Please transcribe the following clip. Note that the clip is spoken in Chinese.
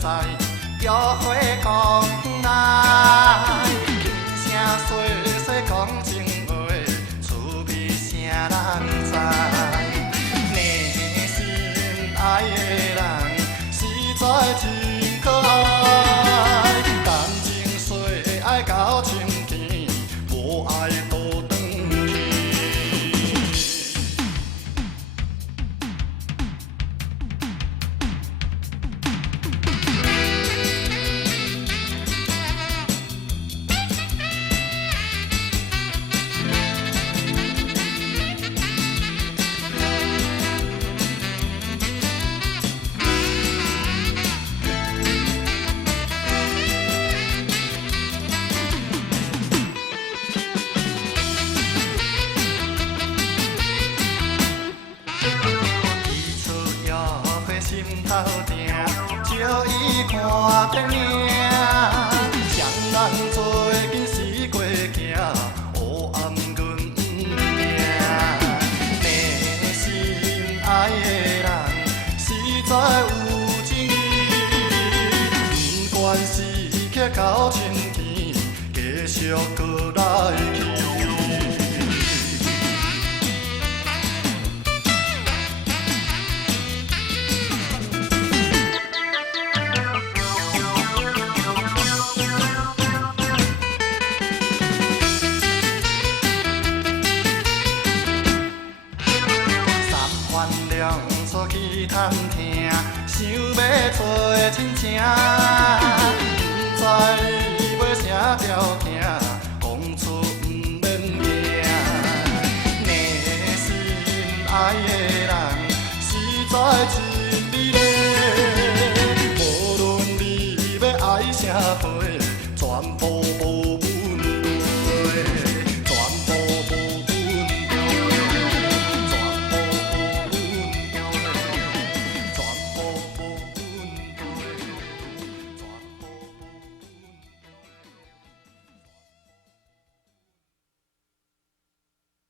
使，约会讲来，声细细讲情话，趣味谁人知？内心爱的人，实在真可爱。感情细爱到深甜，无爱倒转去。心头定，招伊看电影，双人做紧时过行，黑暗阮不惊。内心爱的人，实在有情义，不管时刻到深甜，继续搁来去。出去探听，想要做亲情，不知伊要啥条件，讲出不免惊。内心爱的人，实在。